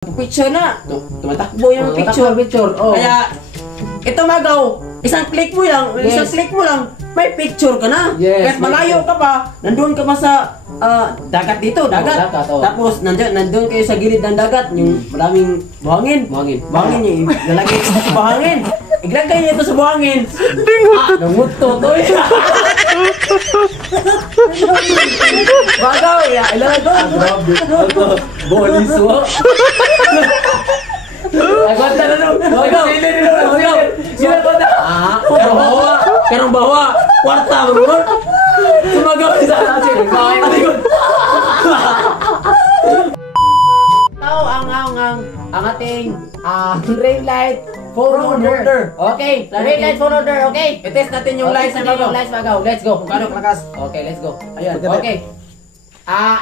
Picture na. Tumatakbo yung picture. Oh. Kaya, ito magaw, isang click mo lang, may picture ka na. Yes, Kahit malayo ka pa, nandun ka pa sa dagat dito, dagat. Tapos nandun kayo sa gilid ng dagat, yung maraming buhangin. Buhangin yung ilalagay ito sa buhangin. Iglagay niyo ito sa buhangin. Namuto to eh. Bagaw, ilalagay. Bolis mo. Agwanta na nung. Bagaw. Sila ko na. Karong bawa. Kwarta mo ron. Sumagaw sa atin. Tao ang ating ring light phone holder. Okay, ring light phone holder, okay? I-test natin yung lights na Magaw. Let's go. Kung gaano kalakas. Okay, let's go. Ayan. Okay.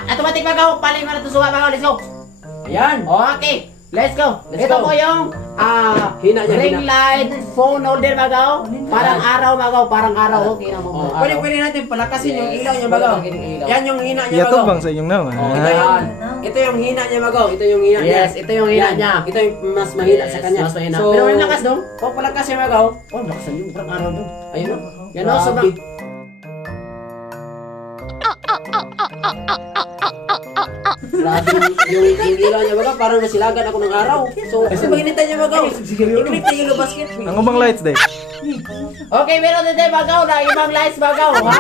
Automatic magaw, paling mo na ito suwa magaw. Let's go. Ayan. Okay. Let's go. Let's Ito go. po yung Hina niya, ring hina. light phone holder magaw. Parang araw magaw, parang araw. Okay na mo. Pwede natin palakasin yung ilaw niya magaw. Yan yung hina niya Yato magaw. bang sa inyong naman? Ito yung hina niya magaw. Ito yung hina niya. Yes, ito yung hina Yan. niya. Ito yung mas mahina sa kanya. Mas mahina. So, Pero may lakas dong. kung palakas niya magaw, Lakasan yung parang araw dong. ayun o. Yan o, sobrang. Grabe yung ilaw niya magaw. Parang nasilagan ako ng araw. So, kasi maginita niya magaw. I-click niya yung basket. Ang ubang lights day. Okay, meron din tayo magaw na ibang lights magaw, ha?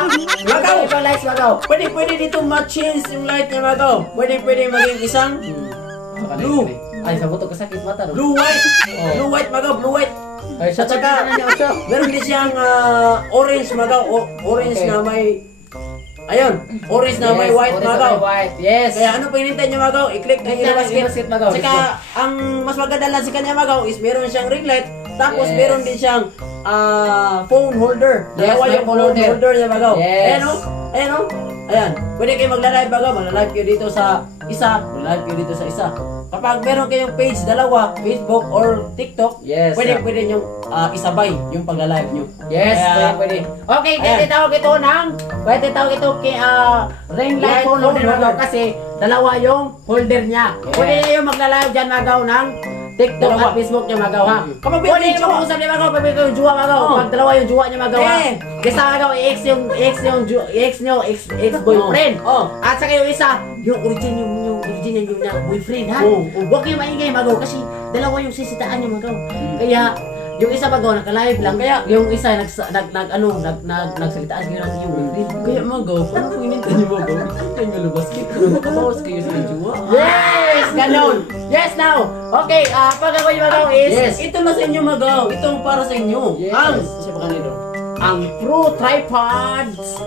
Magaw! Ibang lights magaw. Pwede dito ma-change yung light niya magaw. Pwede maging isang blue. Ay, sa buto kasakit mata, no? Blue white. Blue white magaw. Blue white. Ay, At saka, meron din siyang orange magaw. Orange Okay. na may... Ayun, orange na may white magaw. White, yes. Kaya ano pa hinintay niyo magaw? I-click na yung basket magaw. Saka, ang mas maganda lang sa kanya magaw is meron siyang ring light. Tapos Yes. meron din siyang phone holder. Yes, Dalawa may yung phone phone holder. holder niya magaw. Yes. Ayan o. Ayan o. Ayan. Pwede kayo magla-live magaw. Magla-live kayo dito sa isa. Magla-live kayo dito sa isa. Kapag meron kayong page dalawa, Facebook or TikTok, Yes, pwede sir. nyo isabay yung pagla-live nyo. Yes, Kaya, pwede. Okay, Ayan. pwede tawag ito ng ring light phone holder magaw kasi dalawa yung holder niya. Yes. Pwede niya yung magla-live dyan magaw ng TikTok Dalawa. at Facebook niya magaw, ha? Kapag may Pwede niya jowa. mag-usap niya magaw, pag may juwa magaw. Oh. Pag dalawa yung juwa niya magaw, ha? Eh. Isa magaw, ex-boyfriend. Oh. At saka yung isa, yung original niya boyfriend, ha? Oh. Huwag kayong maingay magaw kasi dalawa yung sisitaan niya magaw. Kaya yung isa magaw naka-live lang, kaya yung isa nagsalitaan kayo natin yung boyfriend. Kaya magaw, paano kung hinintay nyo magaw? Hinintay nyo labas kayo. Makabawas kayo sa jowa. Yes! Ganon! Yes, now! Okay, pag ako yung magaw is... Yes, ito na sa inyo magaw. Ito ang para sa inyo. Yes. Siya pa kanino? Ang Pro Tripods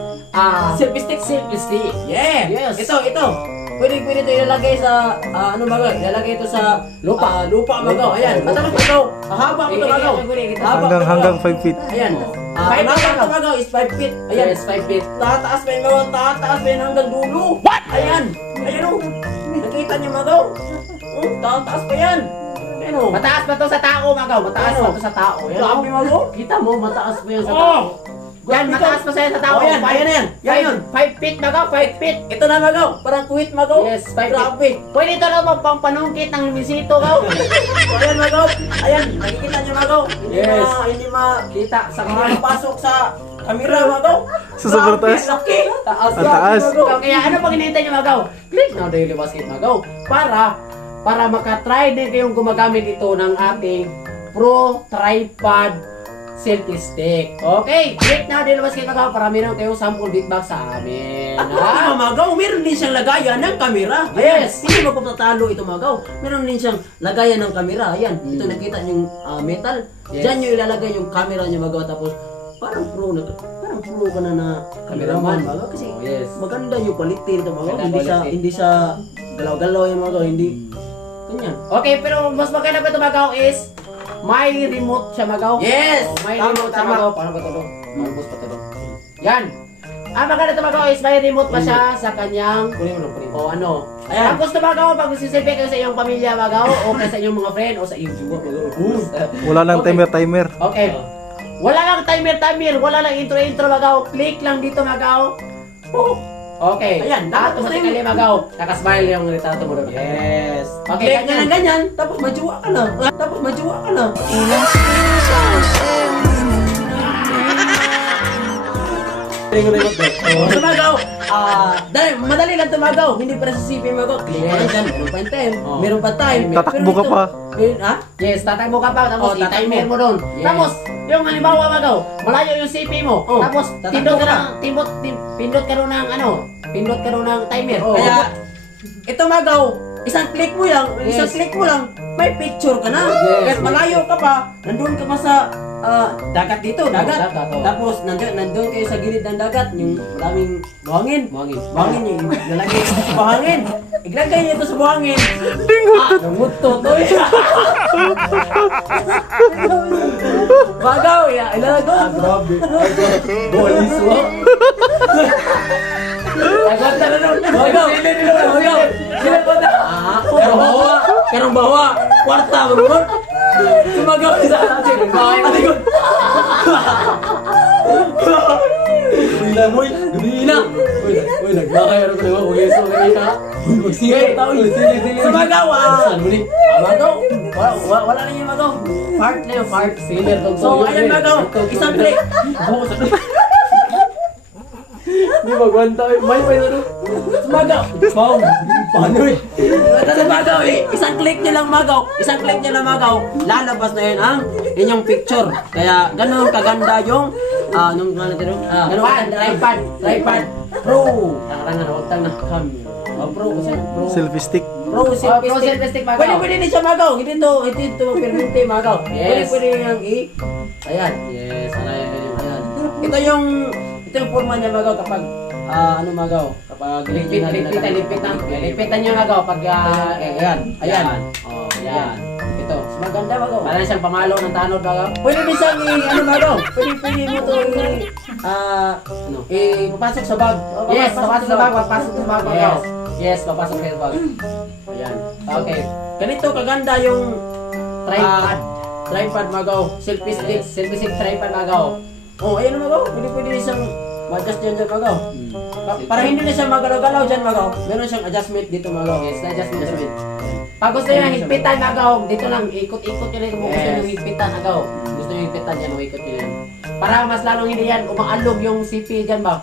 Selfie stick. Selfie stick. Yeah. Yes. Ito. Pwede ito ilalagay sa ano magaw? Ilalagay ito sa Lupa. lupa magaw. Ayan. Matalas magaw. Hahaba mo ito magaw. Haba ito, Hanggang magaw. 5 feet. Ayan. Five Ang feet, haba ito magaw is 5 feet. Ayan. Yes, 5 feet. Tataas pa yung magaw. Tataas pa yun hanggang dulo. What? Ayan. Ayan o. Nakita niyo magaw? Tataas pa yan. Ayan o. Mataas pa to sa tao, magaw. Mataas pa to sa tao. Yan, Grabe oh. magaw. Kita mo, mataas pa yan sa Oh! tao. Yan, mataas pa sa'yo sa tao. Oh, yan. Ayan na yan. Yan yun. 5 feet, magaw. 5 feet. Ito na magaw. Parang kuwit magaw. Yes, 5 Grabe. feet. Pwede ito na pang panungkit ng bisito, gaw. So, ayan magaw. Ayan. Nakikita niyo magaw. Yes. Hindi makita sa makapasok sa kamera magaw. Sa sobrang Grabe, taas. laki. Taas. Ang taas. Magaw. Kaya ano pag hinihintay niyo, magaw? Click na Daily Basket, magaw. Para makatry din kayong gumagamit ito ng ating Pro Tripod Selfie Stick. Okay, click na Daily Basket, magaw, para meron kayong sample beatbox sa amin. Ah, magaw, meron din siyang lagayan ng kamera. Yes. Hindi mo patatalo ito magaw. Meron din siyang lagayan ng kamera. Ayan, ito nakita niyo yung metal. Yes. Diyan niyo ilalagay yung camera niyo magaw tapos parang pro ka na cameraman magaw kasi Oh, yes. maganda yung quality nito magaw. Maganda quality. Hindi siya galaw-galaw yung magaw, hindi ganyan. Okay, pero mas maganda pa ito, magaw, is may remote siya, magaw. Yes! May Tama, remote siya, tama. magaw. Paano ba ito? Marubos pa ito. Yan. Ang maganda ito, magaw, is may remote pa siya sa kanyang Kunin mo. o ano. Ayan. Tapos ito, magaw, pag magsisilbi kayo sa iyong pamilya, magaw, o sa inyong mga friend, o sa iyong jowa, magaw. Wala lang Okay. timer. Okay. Wala lang timer. Wala lang intro, magaw. Click lang dito, magaw. Oh. Okay. Ayan, Tapos tapos na automatically magaw. Nakasmile yung retrato mo doon. Yes. Okay, Click ganyan. na ganyan, tapos majuwa ka na. Tapos majuwa ka na. Tumagaw. Dahil madali lang tumagaw. Hindi para sa CP magaw. Click ka na dyan. Meron pa yung time. Oh. Meron pa time. Tatakbo ka pa. Ha? Yes, tatakbo ka pa, tapos Oh, tatakbo. i-timer mo doon. Yes. Tapos, yung halimbawa magaw, malayo yung CP mo. Oh, Tapos, tatakbo pindot ka ka. pindot ka rin ng ano, pindot ka rin ng timer. Oh. Kaya, ito magaw, isang click mo lang, isang Yes. click mo lang, may picture ka na. Yes. Kahit malayo ka pa, nandun ka pa sa dagat dito, dagat. dagat, oh. Tapos nandun kayo sa gilid ng dagat, yung maraming buhangin. Buhangin. Buhangin yung lalagay ito sa buhangin. Iglagay niyo ito sa buhangin. Namutot. Magaw, ya, ilalago. Grabe. Bolis mo. Agad na nun. Magaw, magaw. Sila pa na. Karong bawa, kwarta mo nun. Sumagaw sa atin. Atikot. Gumila mo, gumila. Uy, nagbakay ako naman. Uy, so kanina. Sige, tao. Sumagaw, magaw. Wala na yung magaw. Part na yung part. Sailor tong So, ayan magaw. Isang click. Di ba gwanta? May ano? Sumagaw. Pao. Paano eh? Sumagaw eh. Isang click nyo lang magaw. Isang click nyo lang magaw. Lalabas na yun ang inyong picture. Kaya ganun kaganda yung anong nga natin yung Tripod. Pro. Takarangan ako tang na camera. Pro kasi pro. Selfie stick. Pro Pro selfie selfie stick. stick magaw. Pwede din siya magaw. Hindi to perminte magaw. Yes. Pwede yung ayan. Yes, ayan. Ito yung forma niya magaw kapag ano magaw kapag Lipitan nyo magaw pag ayan. Oh, yan. Ito maganda magaw. Para siyang pamalo ng tanod magaw. Pwede din siyang ano magaw. Pwede mo to papasok sa bag. Yes, papasok sa bag, magaw. Yes. Yes, papasok sa bag. Ayan. Okay. Ganito kaganda yung Tripod. tripod magaw. Selfie stick. Selfie stick tripod magaw. Oh, ayan na magaw. Pwede din siyang ma-adjust dyan magaw. Para hindi na siya magalaw-galaw dyan magaw. Meron siyang adjustment dito magaw. Yes, adjustment. Pag gusto nyo ng higpitan magaw, dito lang, ikot-ikot nyo lang kung gusto nyo ng higpitan magaw. Gusto nyo higpitan yan, ikot nyo yan. Para mas lalong hindi yan, umaalog yung CP dyan ba?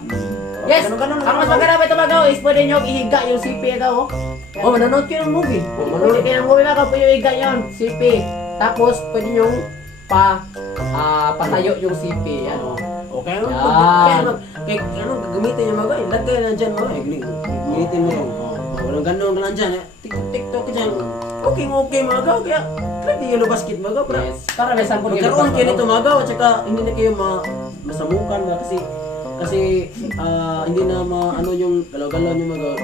Yes! Ganun, Ang mas maganda ito magaw is pwede nyo ihiga yung CP agaw. Oh, manonood kayo ng movie. Manonood kayo ng movie magaw, pwede nyo ihiga yun, CP. Tapos pwede nyo patayo yung CP, ano. Okay, ano? Yan. Kaya ano, gagamitin niya magaw. Lagay lang dyan magaw. Gamitin mo yun. Walang ganun ka lang dyan. TikTok ka dyan. Okay magaw. Kaya pwede yung basket magaw. Yes. Para may sample Magkaroon kayo nito magaw. At saka hindi na kayo masamukan ba. Kasi hindi na ano yung galaw-galaw nyo magaw.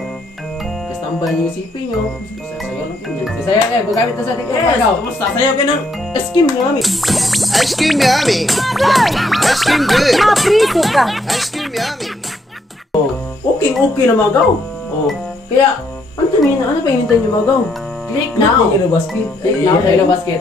Kasi tambay niyo yung CP nyo. Sasayaw lang kayo dyan. Sasayaw kayo, gamit na sa TikTok Yes! magaw. Tapos sasayaw kayo ng Eskim Yummy. Ice cream yummy. Ice cream good. Maprito ka. Ice cream yummy. Okay na magaw. Oh. Kaya, ano pa hinintay nyo magaw? Click Click now. na yung basket. Click now, tayo basket.